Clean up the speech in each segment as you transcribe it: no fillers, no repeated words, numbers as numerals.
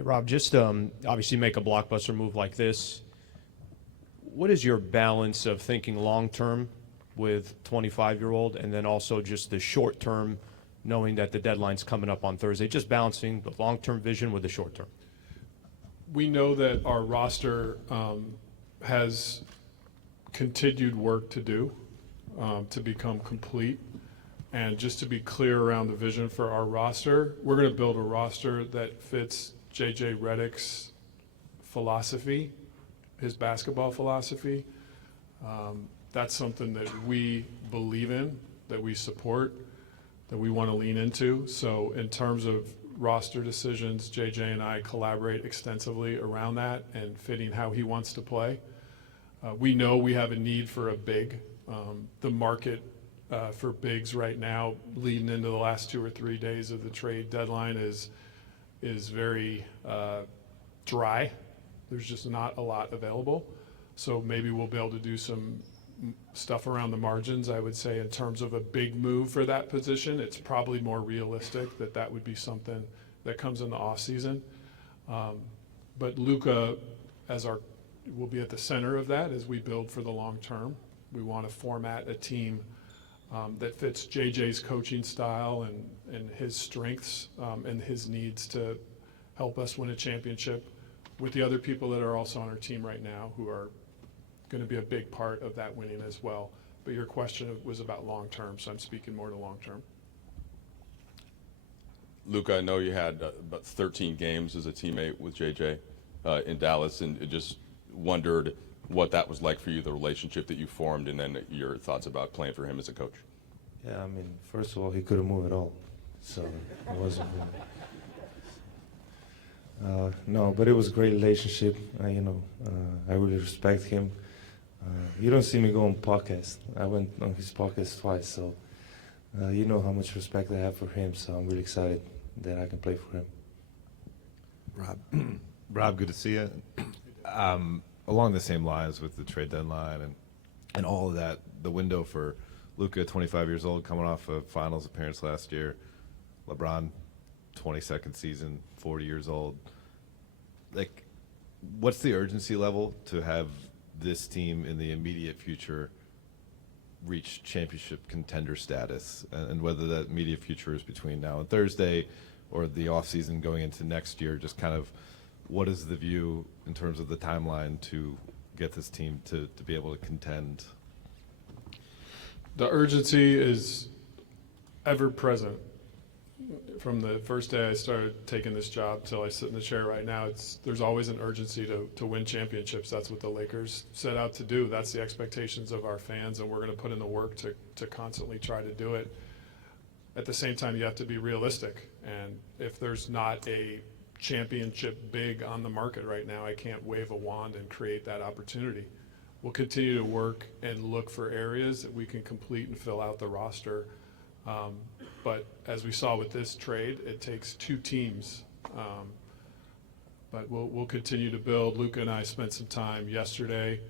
Hey, Rob, just obviously make a blockbuster move like this. What is your balance of thinking long-term with 25-year-old and then also just the short-term, knowing that the deadline's coming up on Thursday, just balancing the long-term vision with the short-term? We know that our roster has continued work to do to become complete. And just to be clear around the vision for our roster, we're going to build a roster that fits J.J. Redick's philosophy, his basketball philosophy. That's something that we believe in, that we support, that we want to lean into. So in terms of roster decisions, J.J. and I collaborate extensively around that and fitting how he wants to play. We know we have a need for a big. The market for bigs right now, leading into the last 2 or 3 days of the trade deadline, is very dry. There's just not a lot available. So maybe we'll be able to do some stuff around the margins. I would say in terms of a big move for that position, it's probably more realistic that that would be something that comes in the off season. But Luka will be at the center of that as we build for the long term. We want to format a team that fits JJ's coaching style and his strengths and his needs to help us win a championship with the other people that are also on our team right now who are going to be a big part of that winning as well. But your question was about long term, so I'm speaking more to long term. Luka, I know you had about 13 games as a teammate with JJ in Dallas, and just wondered what that was like for you, the relationship that you formed, and then your thoughts about playing for him as a coach. Yeah, I mean, first of all, he couldn't move at all, so it wasn't. No, but it was a great relationship. I really respect him. You don't see me go on podcast. I went on his podcast twice, so you know how much respect I have for him. So I'm really excited that I can play for him. Rob, good to see you. Along the same lines with the trade deadline and all of that, the window for Luka, 25 years old, coming off a finals appearance last year. LeBron, 22nd season, 40 years old. Like, what's the urgency level to have this team in the immediate future reach championship contender status? And whether that immediate future is between now and Thursday or the offseason going into next year, just kind of what is the view in terms of the timeline to get this team to be able to contend? The urgency is ever present. From the first day I started taking this job till I sit in the chair right now, there's always an urgency to win championships. That's what the Lakers set out to do. That's the expectations of our fans, and we're going to put in the work to constantly try to do it. At the same time, you have to be realistic, and if there's not a championship big on the market right now, I can't wave a wand and create that opportunity. We'll continue to work and look for areas that we can complete and fill out the roster. But as we saw with this trade, it takes 2 teams. But we'll continue to build. Luka and I spent some time yesterday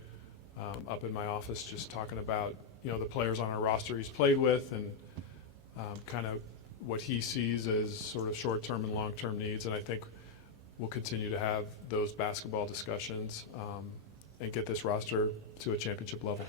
up in my office just talking about the players on our roster he's played with and kind of what he sees as sort of short-term and long-term needs. And I think we'll continue to have those basketball discussions and get this roster to a championship level.